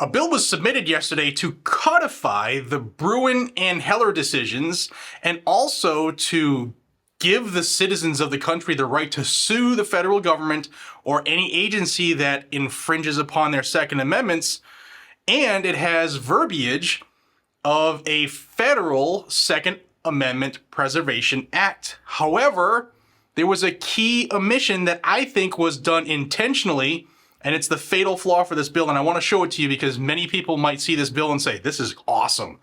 A bill was submitted yesterday to codify the Bruin and Heller decisions and also to give the citizens of the country the right to sue the federal government or any agency that infringes upon their Second Amendments. And it has verbiage of a federal Second Amendment Preservation Act. However, there was a key omission that I think was done intentionally, and it's the fatal flaw for this bill, and I want to show it to you because many people might see this bill and say, this is awesome.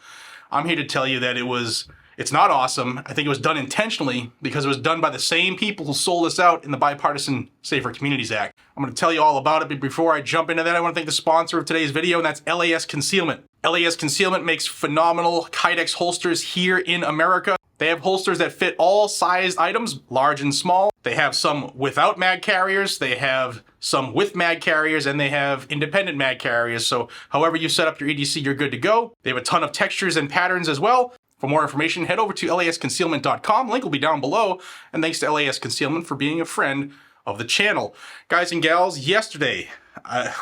I'm here to tell you that it's not awesome. I think it was done intentionally because it was done by the same people who sold us out in the Bipartisan Safer Communities Act. I'm going to tell you all about it, but before I jump into that, I want to thank the sponsor of today's video, and that's LAS Concealment. LAS Concealment makes phenomenal Kydex holsters here in America. They have holsters that fit all sized items, large and small. They have some without mag carriers, they have some with mag carriers, and they have independent mag carriers. So however you set up your EDC, you're good to go. They have a ton of textures and patterns as well. For more information, head over to lasconcealment.com. Link will be down below. And thanks to LAS Concealment for being a friend of the channel. Guys and gals, yesterday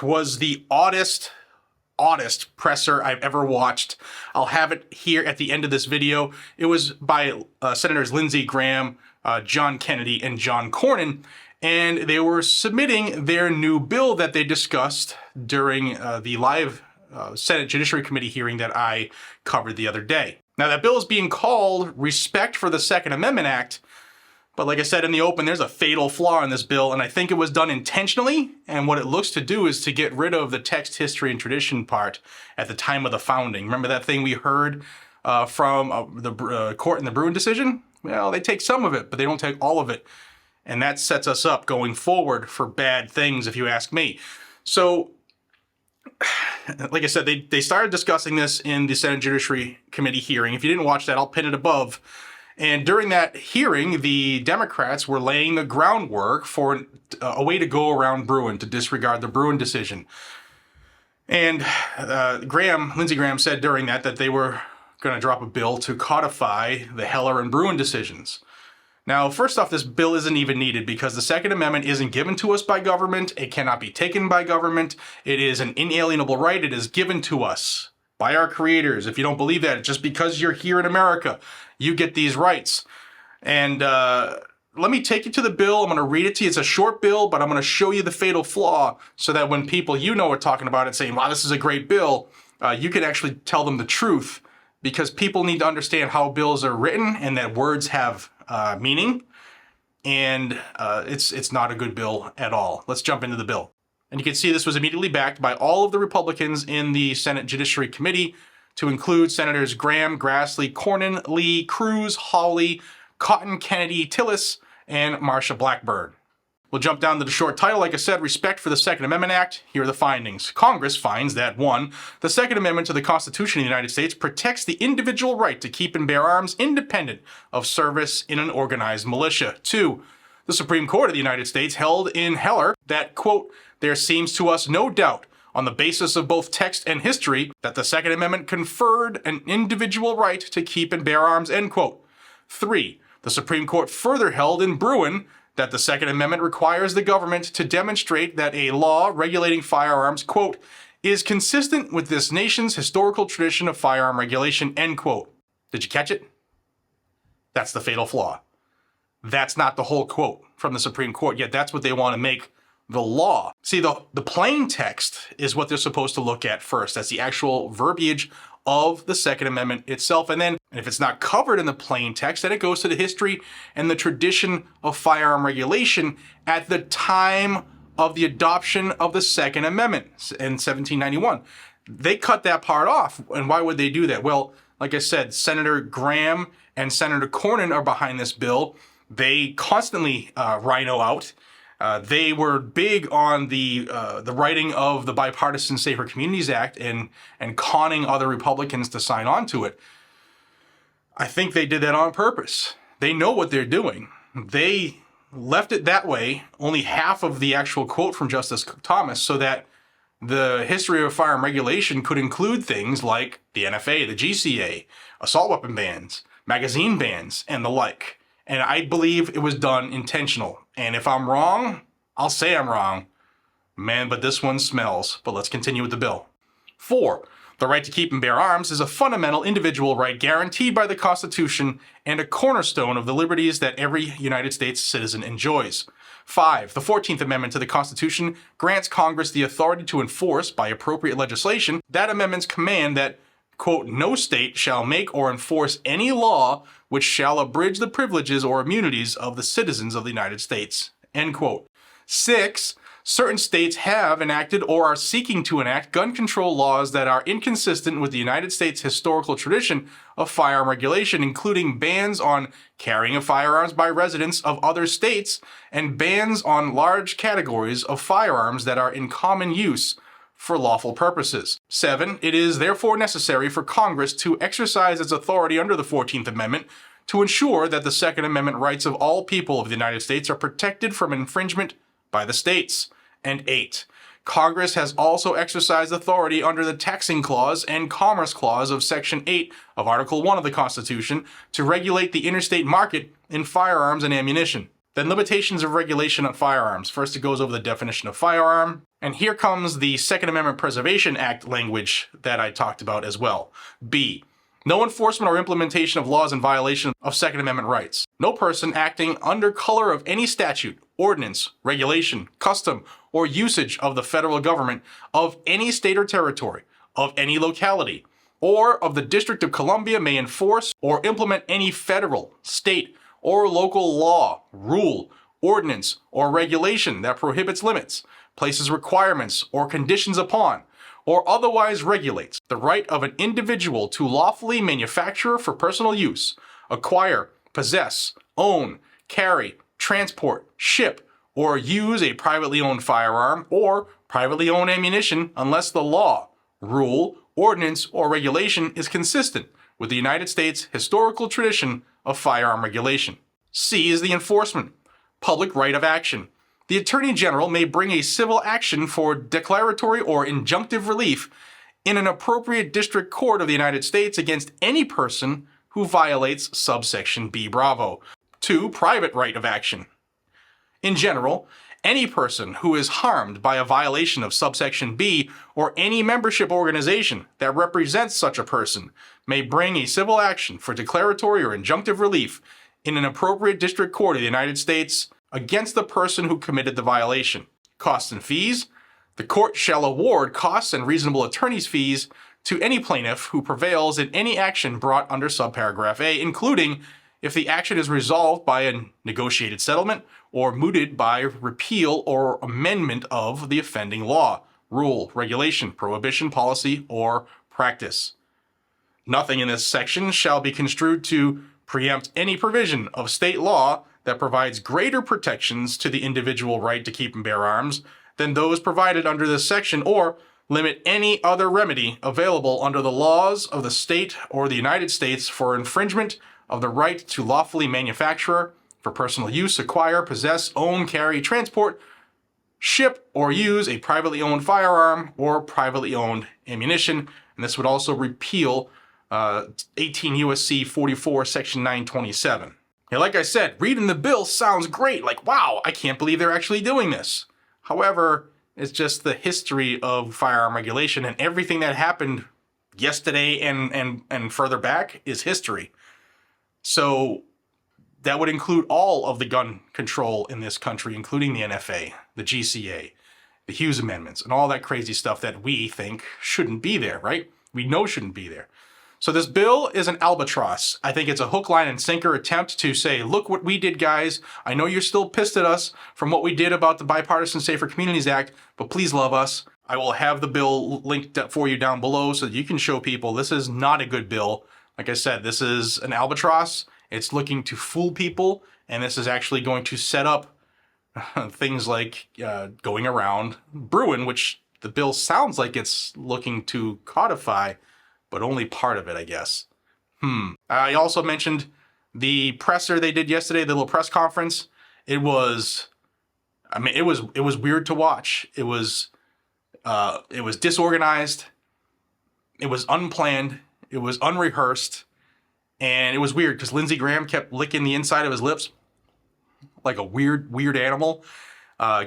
was the oddest presser I've ever watched. I'll have it here at the end of this video. It was by Senators Lindsey Graham, John Kennedy, and John Cornyn, and they were submitting their new bill that they discussed during the live Senate Judiciary Committee hearing that I covered the other day. Now, that bill is being called Respect for the Second Amendment Act, but like I said in the open, there's a fatal flaw in this bill, and I think it was done intentionally, and what it looks to do is to get rid of the text, history, and tradition part at the time of the founding. Remember that thing we heard from the court in the Bruin decision? Well, they take some of it, but they don't take all of it, and that sets us up going forward for bad things, if you ask me. So, like I said, they started discussing this in the Senate Judiciary Committee hearing. If you didn't watch that, I'll pin it above. And during that hearing, the Democrats were laying the groundwork for a way to go around Bruin, to disregard the Bruin decision. And Lindsey Graham said during that they were going to drop a bill to codify the Heller and Bruin decisions. Now, first off, this bill isn't even needed because the Second Amendment isn't given to us by government. It cannot be taken by government. It is an inalienable right. It is given to us by our creators. If you don't believe that, just because you're here in America, you get these rights. And let me take you to the bill. I'm going to read it to you. It's a short bill, but I'm going to show you the fatal flaw so that when people are talking about it saying, wow, this is a great bill, you can actually tell them the truth, because people need to understand how bills are written and that words have meaning. And it's not a good bill at all. Let's jump into the bill. And you can see this was immediately backed by all of the Republicans in the Senate Judiciary Committee, to include Senators Graham, Grassley, Cornyn, Lee, Cruz, Hawley, Cotton, Kennedy, Tillis, and Marsha Blackburn. We'll jump down to the short title. Like I said, Respect for the Second Amendment Act. Here are the findings. Congress finds that 1. The Second Amendment to the Constitution of the United States protects the individual right to keep and bear arms independent of service in an organized militia. 2. The Supreme Court of the United States held in Heller that, quote, there seems to us no doubt on the basis of both text and history that the Second Amendment conferred an individual right to keep and bear arms, end quote. 3. The Supreme Court further held in Bruin that the Second Amendment requires the government to demonstrate that a law regulating firearms, quote, is consistent with this nation's historical tradition of firearm regulation, end quote. Did you catch it? That's the fatal flaw. That's not the whole quote from the Supreme Court, yet that's what they want to make the law. See, the plain text is what they're supposed to look at first. That's the actual verbiage of the Second Amendment itself. And then, if it's not covered in the plain text, then it goes to the history and the tradition of firearm regulation at the time of the adoption of the Second Amendment in 1791. They cut that part off. And why would they do that? Well, like I said, Senator Graham and Senator Cornyn are behind this bill. They constantly rhino out. They were big on the writing of the Bipartisan Safer Communities Act and conning other Republicans to sign on to it. I think they did that on purpose. They know what they're doing. They left it that way, only half of the actual quote from Justice Thomas, so that the history of firearm regulation could include things like the NFA, the GCA, assault weapon bans, magazine bans, and the like. And I believe it was done intentional. And if I'm wrong, I'll say I'm wrong. Man, but this one smells. But let's continue with the bill. 4. The right to keep and bear arms is a fundamental individual right guaranteed by the Constitution and a cornerstone of the liberties that every United States citizen enjoys. 5. The 14th Amendment to the Constitution grants Congress the authority to enforce, by appropriate legislation, that amendment's command that, quote, no state shall make or enforce any law which shall abridge the privileges or immunities of the citizens of the United States, end quote. 6. Certain states have enacted or are seeking to enact gun control laws that are inconsistent with the United States' historical tradition of firearm regulation, including bans on carrying of firearms by residents of other states and bans on large categories of firearms that are in common use for lawful purposes. 7. It is therefore necessary for Congress to exercise its authority under the 14th Amendment to ensure that the Second Amendment rights of all people of the United States are protected from infringement by the states. And 8. Congress has also exercised authority under the Taxing Clause and Commerce Clause of Section 8 of Article 1 of the Constitution to regulate the interstate market in firearms and ammunition. Then limitations of regulation on firearms. First, it goes over the definition of firearm. And here comes the Second Amendment Preservation Act language that I talked about as well. B. No enforcement or implementation of laws in violation of Second Amendment rights. No person acting under color of any statute, ordinance, regulation, custom, or usage of the federal government of any state or territory, of any locality, or of the District of Columbia may enforce or implement any federal, state, or local law, rule, ordinance, or regulation that prohibits limits, places requirements or conditions upon, or otherwise regulates the right of an individual to lawfully manufacture for personal use, acquire, possess, own, carry, transport, ship, or use a privately owned firearm or privately owned ammunition unless the law, rule, ordinance, or regulation is consistent with the United States historical tradition of firearm regulation. C is the enforcement, public right of action. The Attorney General may bring a civil action for declaratory or injunctive relief in an appropriate district court of the United States against any person who violates subsection B Bravo. 2. Private right of action. In general, any person who is harmed by a violation of subsection B or any membership organization that represents such a person may bring a civil action for declaratory or injunctive relief in an appropriate district court of the United States against the person who committed the violation. Costs and fees. The court shall award costs and reasonable attorney's fees to any plaintiff who prevails in any action brought under subparagraph A, including if the action is resolved by a negotiated settlement or mooted by repeal or amendment of the offending law, rule, regulation, prohibition, policy, or practice. Nothing in this section shall be construed to preempt any provision of state law that provides greater protections to the individual right to keep and bear arms than those provided under this section, or limit any other remedy available under the laws of the state or the United States for infringement of the right to lawfully manufacture, for personal use, acquire, possess, own, carry, transport, ship, or use a privately owned firearm or privately owned ammunition. And this would also repeal 18 U.S.C. 44, Section 927. Now, like I said, reading the bill sounds great. Like, wow, I can't believe they're actually doing this. However, it's just the history of firearm regulation, and everything that happened yesterday and further back is history. So that would include all of the gun control in this country, including the NFA, the GCA, the Hughes Amendments, and all that crazy stuff that we think shouldn't be there, right? We know shouldn't be there. So this bill is an albatross. I think it's a hook, line, and sinker attempt to say, look what we did, guys. I know you're still pissed at us from what we did about the Bipartisan Safer Communities Act, but please love us. I will have the bill linked for you down below so that you can show people this is not a good bill. Like I said, this is an albatross. It's looking to fool people, and this is actually going to set up things like going around Bruin, which the bill sounds like it's looking to codify, but only part of it, I guess. I also mentioned the presser they did yesterday, the little press conference. It was weird to watch. It was disorganized. It was unplanned. It was unrehearsed. And it was weird because Lindsey Graham kept licking the inside of his lips like a weird animal.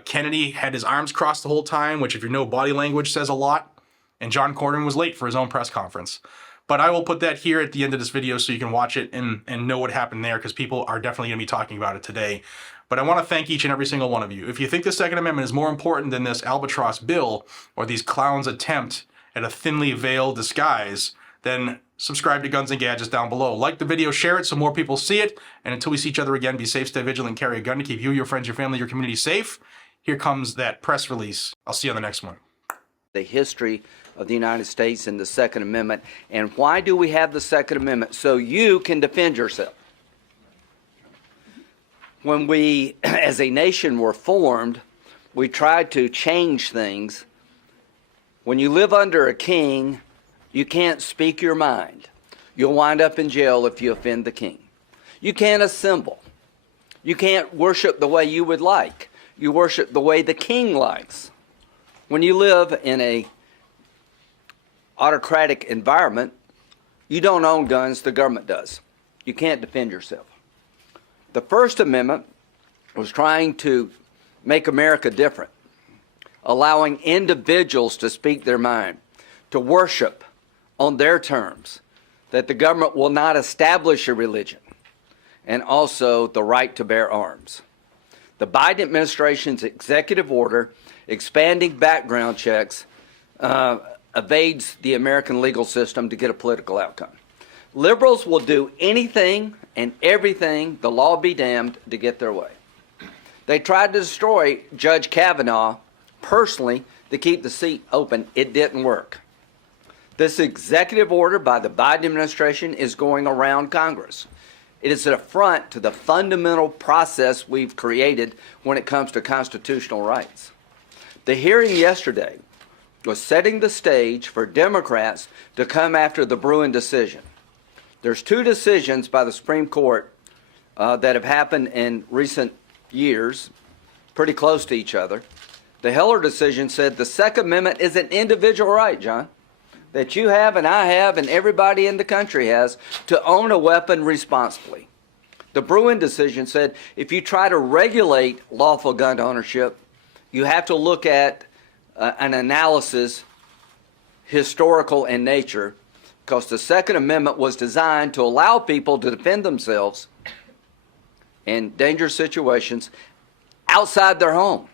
Kennedy had his arms crossed the whole time, which if you know body language says a lot. And John Cornyn was late for his own press conference. But I will put that here at the end of this video so you can watch it and know what happened there, because people are definitely going to be talking about it today. But I want to thank each and every single one of you. If you think the Second Amendment is more important than this albatross bill or these clowns' attempt at a thinly veiled disguise, then subscribe to Guns and Gadgets down below. Like the video, share it so more people see it. And until we see each other again, be safe, stay vigilant, and carry a gun to keep you, your friends, your family, your community safe. Here comes that press release. I'll see you on the next one. The history of the United States and the Second Amendment. And why do we have the Second Amendment? So you can defend yourself. When we, as a nation, were formed, we tried to change things. When you live under a king, you can't speak your mind. You'll wind up in jail if you offend the king. You can't assemble. You can't worship the way you would like. You worship the way the king likes. When you live in a autocratic environment, you don't own guns, the government does. You can't defend yourself. The First Amendment was trying to make America different, allowing individuals to speak their mind, to worship on their terms, that the government will not establish a religion, and also the right to bear arms. The Biden administration's executive order expanding background checks evades the American legal system to get a political outcome. Liberals will do anything and everything, the law be damned, to get their way. They tried to destroy Judge Kavanaugh personally to keep the seat open. It didn't work. This executive order by the Biden administration is going around Congress. It is an affront to the fundamental process we've created when it comes to constitutional rights. The hearing yesterday was setting the stage for Democrats to come after the Bruen decision. There's two decisions by the Supreme Court that have happened in recent years, pretty close to each other. The Heller decision said the Second Amendment is an individual right, John, that you have and I have and everybody in the country has to own a weapon responsibly. The Bruen decision said if you try to regulate lawful gun ownership, you have to look at an analysis, historical in nature, because the Second Amendment was designed to allow people to defend themselves in dangerous situations outside their home.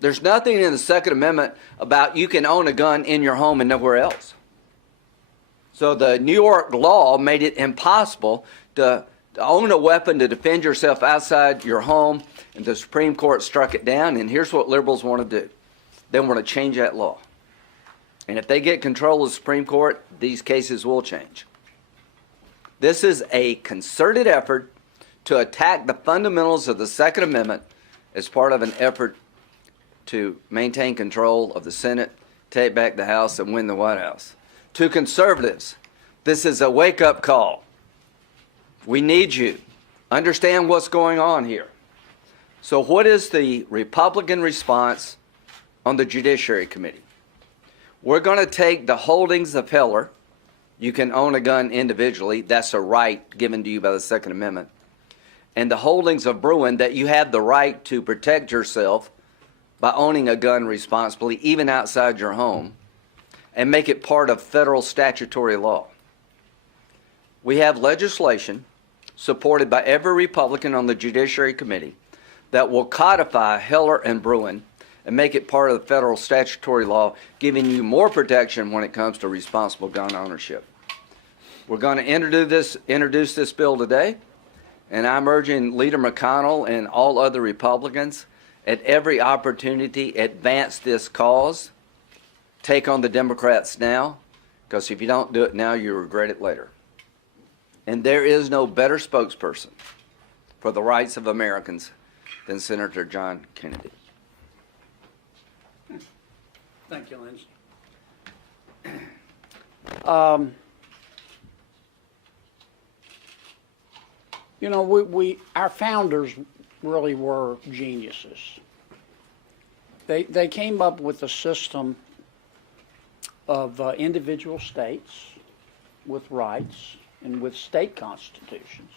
There's nothing in the Second Amendment about you can own a gun in your home and nowhere else. So the New York law made it impossible to own a weapon to defend yourself outside your home, and the Supreme Court struck it down, and here's what liberals want to do. They want to change that law. And if they get control of the Supreme Court, these cases will change. This is a concerted effort to attack the fundamentals of the Second Amendment as part of an effort to maintain control of the Senate, take back the House, and win the White House. To conservatives, this is a wake-up call. We need you. Understand what's going on here. So what is the Republican response on the Judiciary Committee? We're going to take the holdings of Heller. You can own a gun individually. That's a right given to you by the Second Amendment. And the holdings of Bruen, that you have the right to protect yourself by owning a gun responsibly, even outside your home, and make it part of federal statutory law. We have legislation supported by every Republican on the Judiciary Committee that will codify Heller and Bruen and make it part of the federal statutory law, giving you more protection when it comes to responsible gun ownership. We're going to introduce this bill today, and I'm urging Leader McConnell and all other Republicans at every opportunity advance this cause. Take on the Democrats now, because if you don't do it now, you regret it later. And there is no better spokesperson for the rights of Americans than Senator John Kennedy. Thank you, Lindsey. You know, our founders really were geniuses. They came up with a system of individual states with rights and with state constitutions.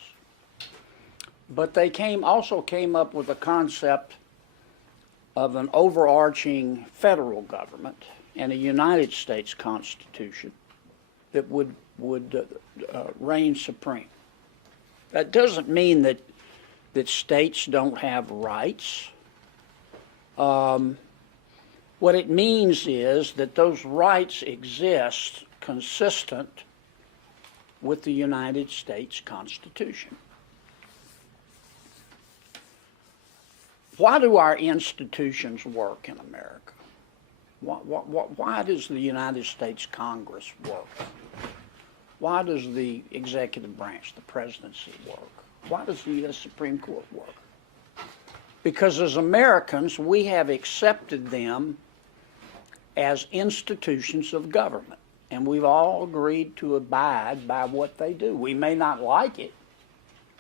But they also came up with a concept of an overarching federal government and a United States Constitution that would reign supreme. That doesn't mean that states don't have rights. What it means is that those rights exist consistent with the United States Constitution. Why do our institutions work in America? Why does the United States Congress work? Why does the executive branch, the presidency, work? Why does the U.S. Supreme Court work? Because as Americans, we have accepted them as institutions of government, and we've all agreed to abide by what they do. We may not like it,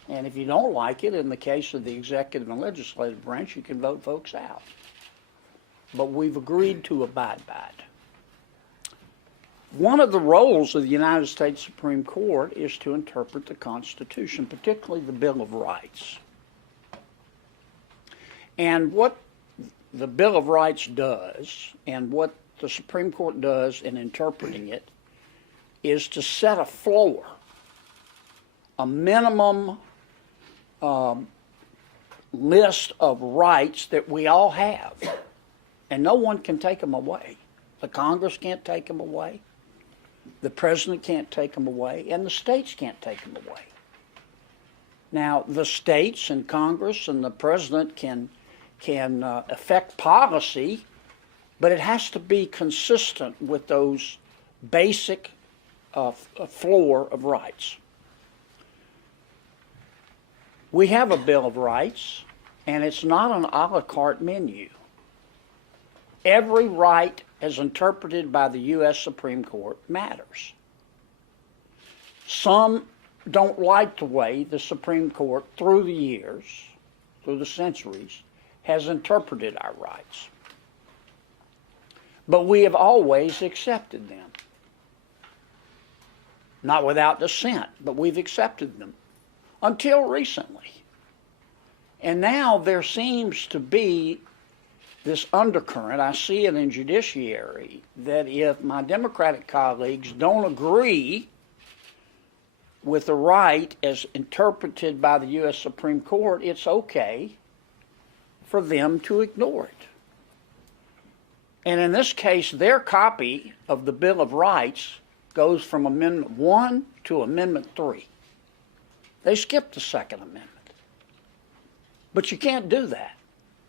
and if you don't like it, in the case of the executive and legislative branch, you can vote folks out. But we've agreed to abide by it. One of the roles of the United States Supreme Court is to interpret the Constitution, particularly the Bill of Rights. And what the Bill of Rights does, and what the Supreme Court does in interpreting it, is to set a floor, a minimum list of rights that we all have. And no one can take them away. The Congress can't take them away. The President can't take them away. And the states can't take them away. Now, the states and Congress and the President can affect policy, but it has to be consistent with those basic floor of rights. We have a Bill of Rights, and it's not an a la carte menu. Every right as interpreted by the U.S. Supreme Court matters. Some don't like the way the Supreme Court, through the years, through the centuries, has interpreted our rights. But we have always accepted them. Not without dissent, but we've accepted them until recently. And now there seems to be this undercurrent, I see it in judiciary, that if my Democratic colleagues don't agree with the right as interpreted by the U.S. Supreme Court, it's okay for them to ignore it. And in this case, their copy of the Bill of Rights goes from Amendment 1 to Amendment 3. They skipped the Second Amendment. But you can't do that.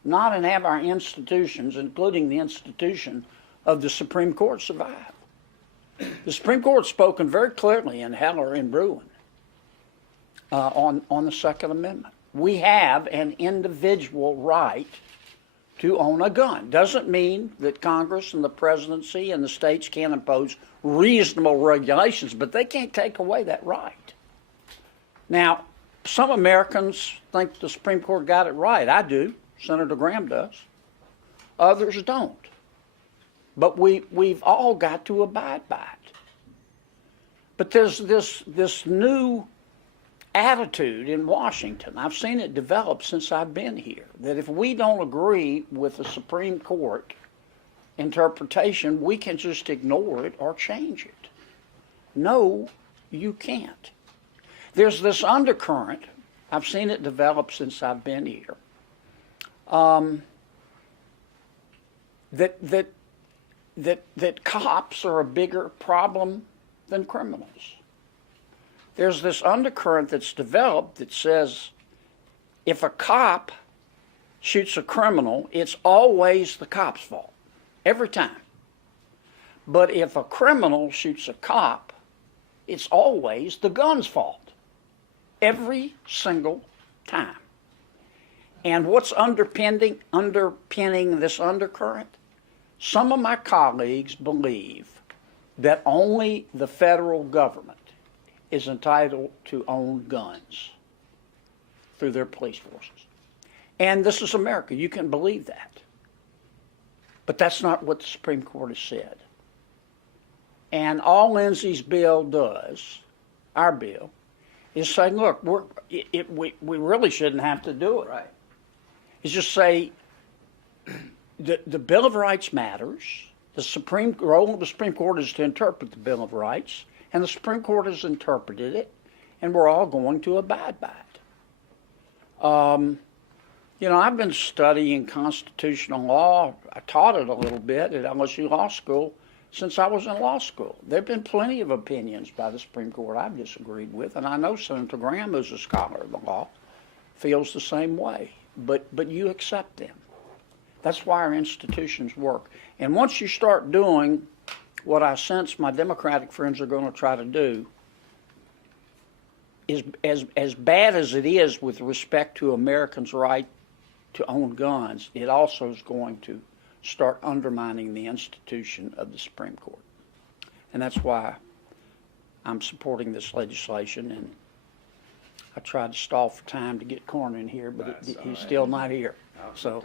Not and have our institutions, including the institution of the Supreme Court, survive. The Supreme Court has spoken very clearly in Heller and Bruin on the Second Amendment. We have an individual right to own a gun. Doesn't mean that Congress and the presidency and the states can't impose reasonable regulations, but they can't take away that right. Now, some Americans think the Supreme Court got it right. I do. Senator Graham does. Others don't. But we've all got to abide by it. But there's this new attitude in Washington. I've seen it develop since I've been here, that if we don't agree with the Supreme Court interpretation, we can just ignore it or change it. No, you can't. There's this undercurrent. I've seen it develop since I've been here. That cops are a bigger problem than criminals. There's this undercurrent that's developed that says if a cop shoots a criminal, it's always the cop's fault, every time. But if a criminal shoots a cop, it's always the gun's fault, every single time. And what's underpinning this undercurrent? Some of my colleagues believe that only the federal government is entitled to own guns through their police forces. And this is America. You can believe that. But that's not what the Supreme Court has said. And all Lindsay's bill does, our bill, is say, look, we really shouldn't have to do it. Right. Is just say the Bill of Rights matters, The role of the Supreme Court is to interpret the Bill of Rights, and the Supreme Court has interpreted it, and we're all going to abide by it. I've been studying constitutional law. I taught it a little bit at LSU Law School since I was in law school. There have been plenty of opinions by the Supreme Court I've disagreed with, and I know Senator Graham, who's a scholar of the law, feels the same way. But you accept them. That's why our institutions work. And once you start doing what I sense my Democratic friends are going to try to do, is as bad as it is with respect to Americans' right to own guns, it also is going to start undermining the institution of the Supreme Court. And that's why I'm supporting this legislation. And I tried to stall for time to get Corn in here, but he's still not here. So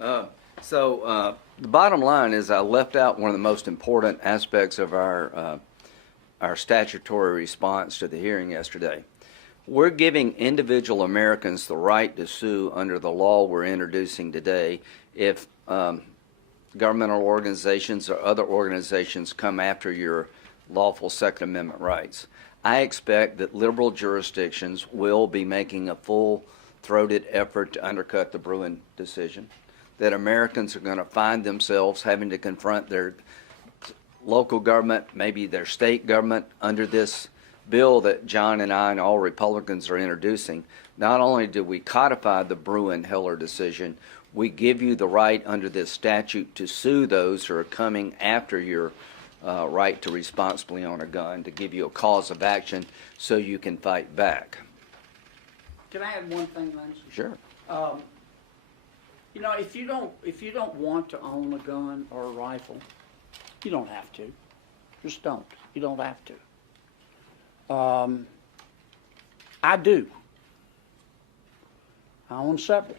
the bottom line is I left out one of the most important aspects of our statutory response to the hearing yesterday. We're giving individual Americans the right to sue under the law we're introducing today if governmental organizations or other organizations come after your lawful Second Amendment rights. I expect that liberal jurisdictions will be making a full-throated effort to undercut the Bruen decision, that Americans are going to find themselves having to confront their local government, maybe their state government, under this bill that John and I and all Republicans are introducing. Not only do we codify the Bruen-Heller decision, we give you the right under this statute to sue those who are coming after your right to responsibly own a gun, to give you a cause of action so you can fight back. can I add one thing, Lance? Sure. If you don't want to own a gun or a rifle, you don't have to. Just don't. You don't have to. I do. I own several.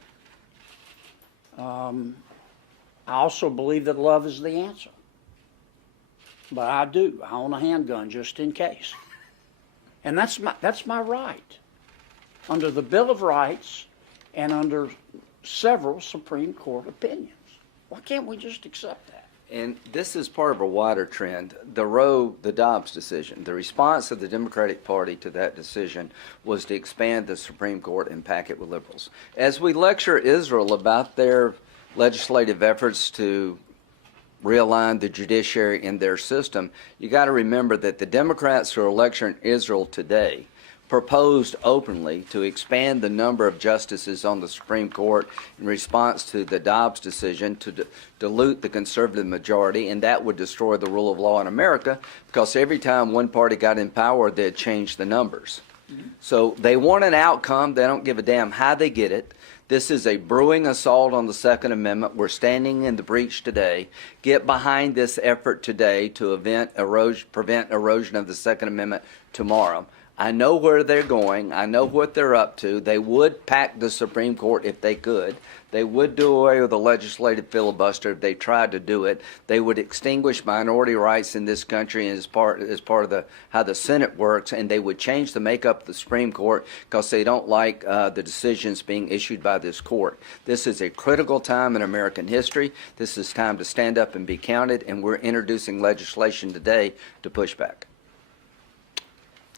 I also believe that love is the answer. But I do. I own a handgun just in case. And that's my right. Under the Bill of Rights and under several Supreme Court opinions. Why can't we just accept that? And this is part of a wider trend. The Dobbs decision, the response of the Democratic Party to that decision was to expand the Supreme Court and pack it with liberals. As we lecture Israel about their legislative efforts to realign the judiciary in their system, you got to remember that the Democrats who are lecturing Israel today proposed openly to expand the number of justices on the Supreme Court in response to the Dobbs decision to dilute the conservative majority, and that would destroy the rule of law in America because every time one party got in power, they'd change the numbers. So they want an outcome. They don't give a damn how they get it. This is a brewing assault on the Second Amendment. We're standing in the breach today. Get behind this effort today to prevent erosion of the Second Amendment tomorrow. I know where they're going. I know what they're up to. They would pack the Supreme Court if they could. They would do away with the legislative filibuster if they tried to do it. They would extinguish minority rights in this country as part of how the Senate works, and they would change the makeup of the Supreme Court because they don't like the decisions being issued by this court. This is a critical time in American history. This is time to stand up and be counted, and we're introducing legislation today to push back.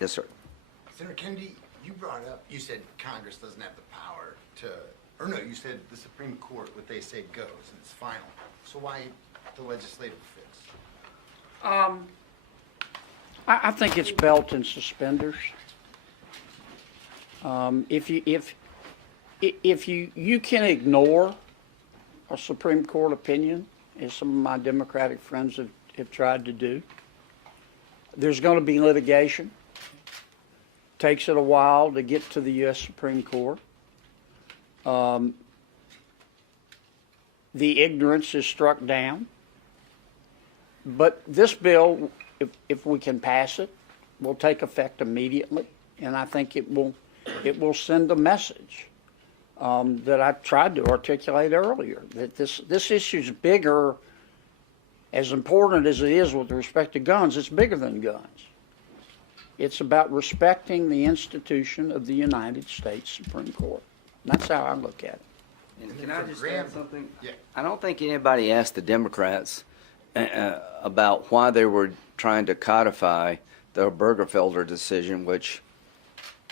Yes, sir. Senator Kennedy, you said Congress doesn't have the power you said the Supreme Court, what they say goes, and it's final. So why the legislative fix? I think it's belt and suspenders. If you can ignore a Supreme Court opinion, as some of my Democratic friends have tried to do, there's going to be litigation. Takes it a while to get to the U.S. Supreme Court. The ignorance is struck down. But this bill, if we can pass it, will take effect immediately, and I think it will send a message that I tried to articulate earlier, that this issue is bigger, as important as it is with respect to guns, it's bigger than guns. It's about respecting the institution of the United States Supreme Court. That's how I look at it. And can I just add something? Yeah. I don't think anybody asked the Democrats about why they were trying to codify the Bergerfelder decision, which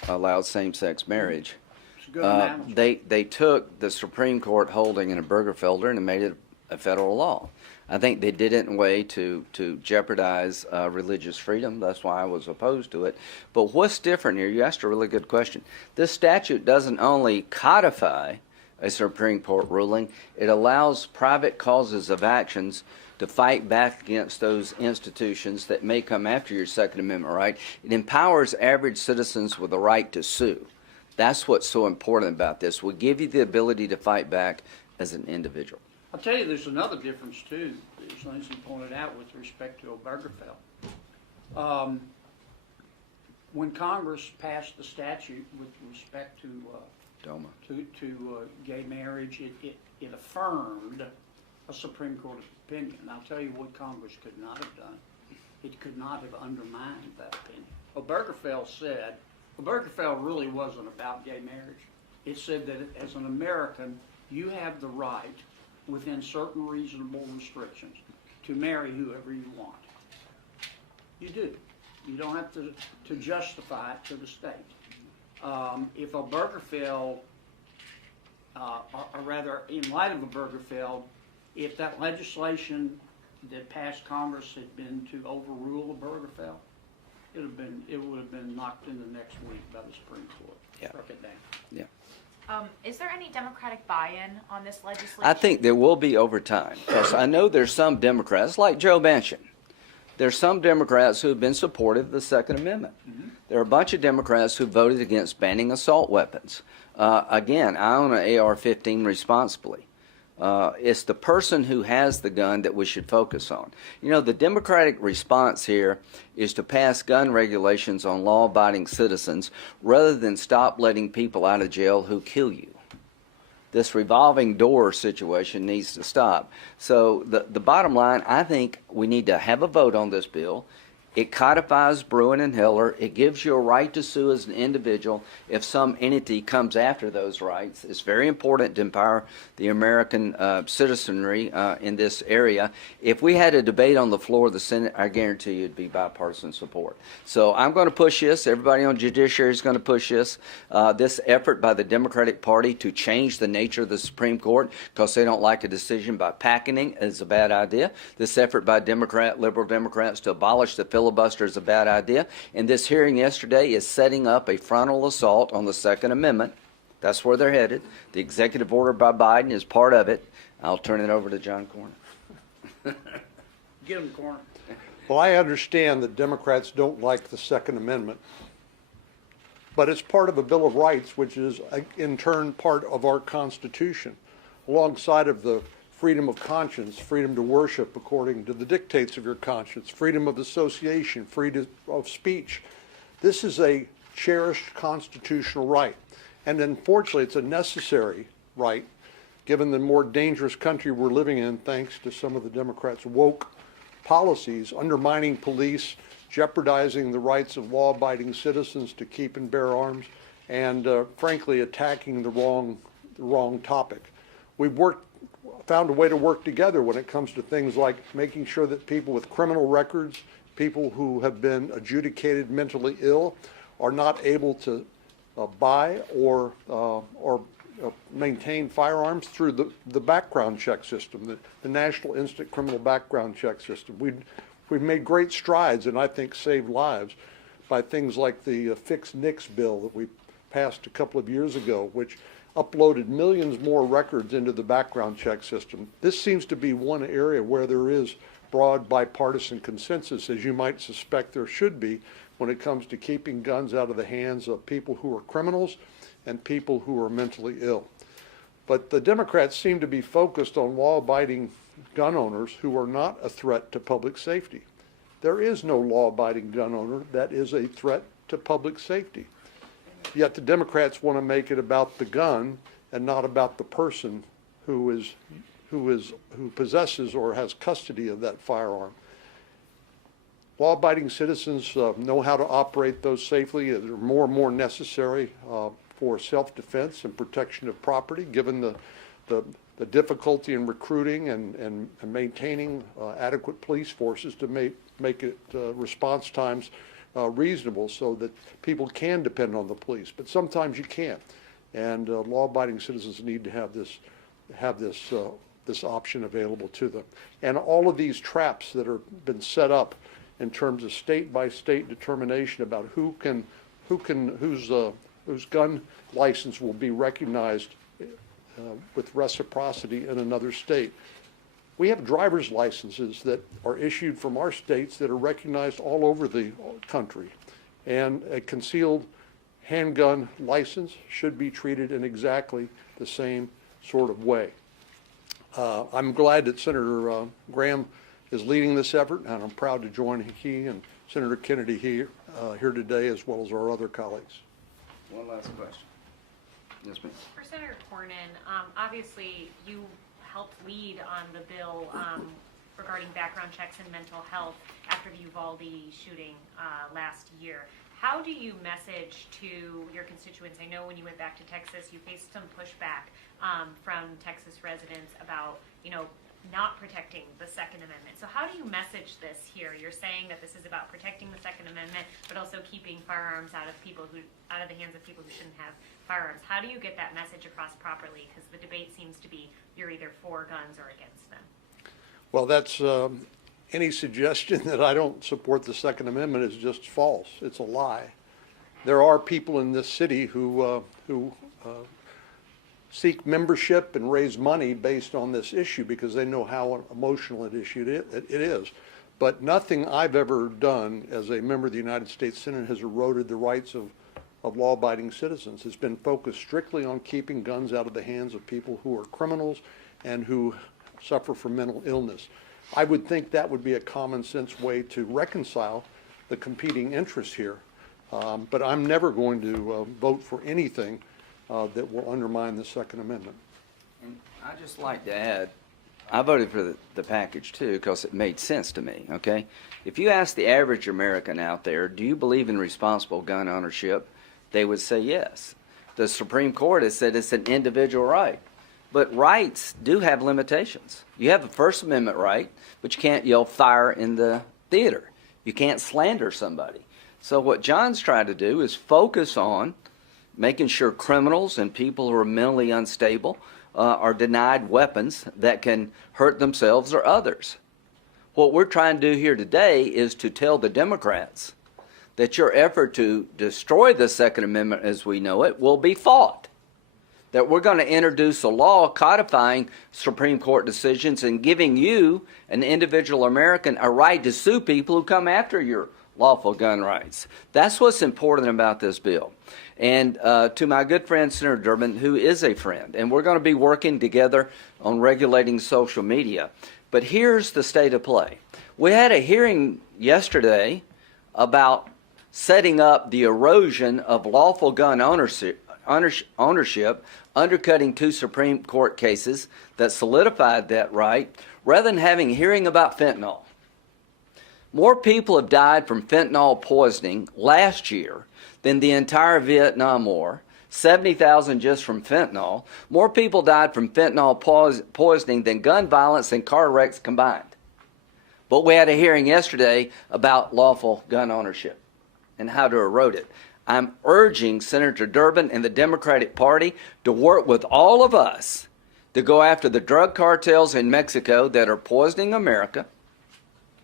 allowed same-sex marriage. It's a good analogy. They took the Supreme Court holding in a Bergerfelder and made it a federal law. I think they did it in a way to jeopardize religious freedom. That's why I was opposed to it. But what's different here? You asked a really good question. This statute doesn't only codify a Supreme Court ruling, it allows private causes of actions to fight back against those institutions that may come after your Second Amendment right. It empowers average citizens with the right to sue. That's what's so important about this. We give you the ability to fight back as an individual. I'll tell you, there's another difference too, as Lindsay pointed out with respect to Obergefell. When Congress passed the statute with respect to Doma. gay marriage, it affirmed a Supreme Court opinion. And I'll tell you what Congress could not have done. It could not have undermined that opinion. Obergefell really wasn't about gay marriage. It said that as an American, you have the right, within certain reasonable restrictions, to marry whoever you want. You do. You don't have to justify it to the state. If Obergefell, or rather, in light of Obergefell, if that legislation that passed Congress had been to overrule Obergefell, it would have been knocked in the next week by the Supreme Court. Yeah. Struck it down. Yeah. Is there any Democratic buy-in on this legislation? I think there will be over time, because I know there's some Democrats, like Joe Manchin. There's some Democrats who have been supportive of the Second Amendment. Mm-hmm. There are a bunch of Democrats who voted against banning assault weapons. Again, I own an AR-15 responsibly. It's the person who has the gun that we should focus on. You know, the Democratic response here is to pass gun regulations on law-abiding citizens rather than stop letting people out of jail who kill you. This revolving door situation needs to stop. So the bottom line, I think we need to have a vote on this bill. It codifies Bruin and Heller. It gives you a right to sue as an individual if some entity comes after those rights. It's very important to empower the American citizenry in this area. If we had a debate on the floor of the Senate, I guarantee you it'd be bipartisan support. So I'm going to push this. Everybody on Judiciary is going to push this. This effort by the Democratic Party to change the nature of the Supreme Court because they don't like a decision by packing is a bad idea. This effort by liberal Democrats to abolish the filibuster is a bad idea. And this hearing yesterday is setting up a frontal assault on the Second Amendment. That's where they're headed. The executive order by Biden is part of it. I'll turn it over to John Cornyn. Get him, corner. Well, I understand that Democrats don't like the Second Amendment, but it's part of a Bill of Rights, which is in turn part of our Constitution, alongside of the freedom of conscience, freedom to worship according to the dictates of your conscience, freedom of association, freedom of speech. This is a cherished constitutional right. And unfortunately, it's a necessary right, given the more dangerous country we're living in, thanks to some of the Democrats' woke policies, undermining police, jeopardizing the rights of law-abiding citizens to keep and bear arms, and frankly, attacking the wrong topic. We've found a way to work together when it comes to things like making sure that people with criminal records, people who have been adjudicated mentally ill, are not able to buy or maintain firearms through the background check system, the National Instant Criminal Background Check System. We've made great strides and I think saved lives by things like the Fix NICS bill that we passed a couple of years ago, which uploaded millions more records into the background check system. This seems to be one area where there is broad bipartisan consensus, as you might suspect there should be, when it comes to keeping guns out of the hands of people who are criminals and people who are mentally ill. But the Democrats seem to be focused on law-abiding gun owners who are not a threat to public safety. There is no law-abiding gun owner that is a threat to public safety. Yet the Democrats want to make it about the gun and not about the person who possesses or has custody of that firearm. Law-abiding citizens know how to operate those safely. They're more and more necessary for self-defense and protection of property, given the the difficulty in recruiting and maintaining adequate police forces to make it response times reasonable so that people can depend on the police. But sometimes you can't, and law-abiding citizens need to have this option available to them. And all of these traps that are been set up in terms of state-by-state determination about whose gun license will be recognized with reciprocity in another state. We have driver's licenses that are issued from our states that are recognized all over the country. And a concealed handgun license should be treated in exactly the same sort of way. I'm glad that Senator Graham is leading this effort, and I'm proud to join he and Senator Kennedy here today, as well as our other colleagues. One last question. Yes, ma'am. For Senator Cornyn, obviously you helped lead on the bill regarding background checks and mental health after the Uvalde shooting last year. How do you message to your constituents? I know when you went back to Texas, you faced some pushback from Texas residents about, not protecting the Second Amendment. So how do you message this here? You're saying that this is about protecting the Second Amendment, but also keeping firearms out of the hands of people who shouldn't have firearms. How do you get that message across properly? Because the debate seems to be you're either for guns or against them. Well, that's any suggestion that I don't support the Second Amendment is just false. It's a lie. There are people in this city who seek membership and raise money based on this issue because they know how emotional an issue it is. But nothing I've ever done as a member of the United States Senate has eroded the rights of law-abiding citizens. It's been focused strictly on keeping guns out of the hands of people who are criminals and who suffer from mental illness. I would think that would be a common sense way to reconcile the competing interests here. But I'm never going to vote for anything that will undermine the Second Amendment. And I'd just like to add, I voted for the package too because it made sense to me, okay? If you ask the average American out there, do you believe in responsible gun ownership? They would say yes. The Supreme Court has said it's an individual right. But rights do have limitations. You have a First Amendment right, but you can't yell fire in the theater. You can't slander somebody. So what John's trying to do is focus on making sure criminals and people who are mentally unstable are denied weapons that can hurt themselves or others. What we're trying to do here today is to tell the Democrats that your effort to destroy the Second Amendment as we know it will be fought. That we're going to introduce a law codifying Supreme Court decisions and giving you, an individual American, a right to sue people who come after your lawful gun rights. That's what's important about this bill. And to my good friend Senator Durbin, who is a friend, and we're going to be working together on regulating social media. But here's the state of play. We had a hearing yesterday about setting up the erosion of lawful gun ownership, undercutting 2 Supreme Court cases that solidified that right, rather than having a hearing about fentanyl. More people have died from fentanyl poisoning last year than the entire Vietnam War, 70,000 just from fentanyl. More people died from fentanyl poisoning than gun violence and car wrecks combined. But we had a hearing yesterday about lawful gun ownership and how to erode it. I'm urging Senator Durbin and the Democratic Party to work with all of us to go after the drug cartels in Mexico that are poisoning America,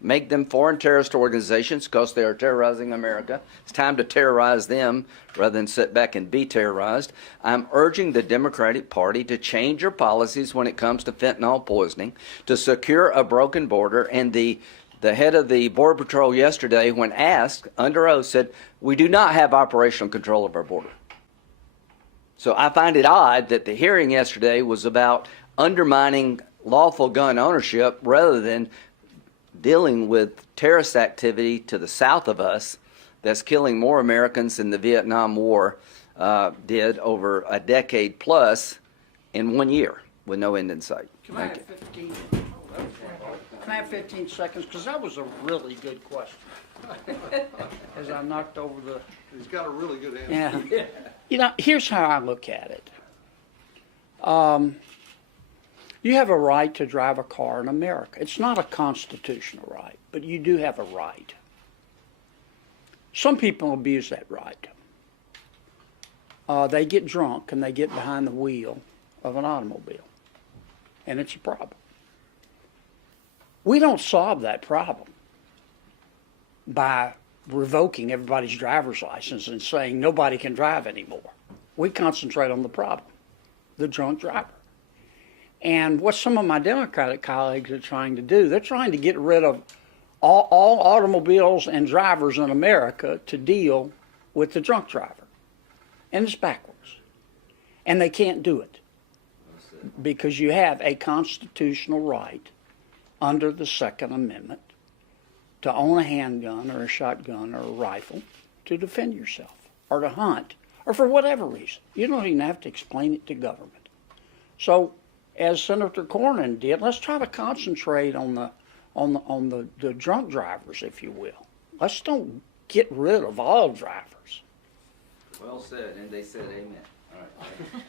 make them foreign terrorist organizations because they are terrorizing America. It's time to terrorize them rather than sit back and be terrorized. I'm urging the Democratic Party to change your policies when it comes to fentanyl poisoning, to secure a broken border. And the head of the Border Patrol yesterday, when asked under oath, said, we do not have operational control of our border. So I find it odd that the hearing yesterday was about undermining lawful gun ownership rather than dealing with terrorist activity to the south of us that's killing more Americans than the Vietnam War did over a decade plus in 1 year with no end in sight. Can I have 15 seconds? Because that was a really good question. As I knocked over the... He's got a really good answer. Yeah. Here's how I look at it. You have a right to drive a car in America. It's not a constitutional right, but you do have a right. Some people abuse that right. They get drunk and they get behind the wheel of an automobile, and it's a problem. We don't solve that problem by revoking everybody's driver's license and saying nobody can drive anymore. We concentrate on the problem, the drunk driver. And what some of my Democratic colleagues are trying to do, they're trying to get rid of all automobiles and drivers in America to deal with the drunk driver. And it's backwards. And they can't do it because you have a constitutional right under the Second Amendment to own a handgun or a shotgun or a rifle to defend yourself or to hunt or for whatever reason. You don't even have to explain it to government. So, as Senator Cornyn did, let's try to concentrate on the drunk drivers, if you will. Let's don't get rid of all drivers. Well said, and they said amen. All right.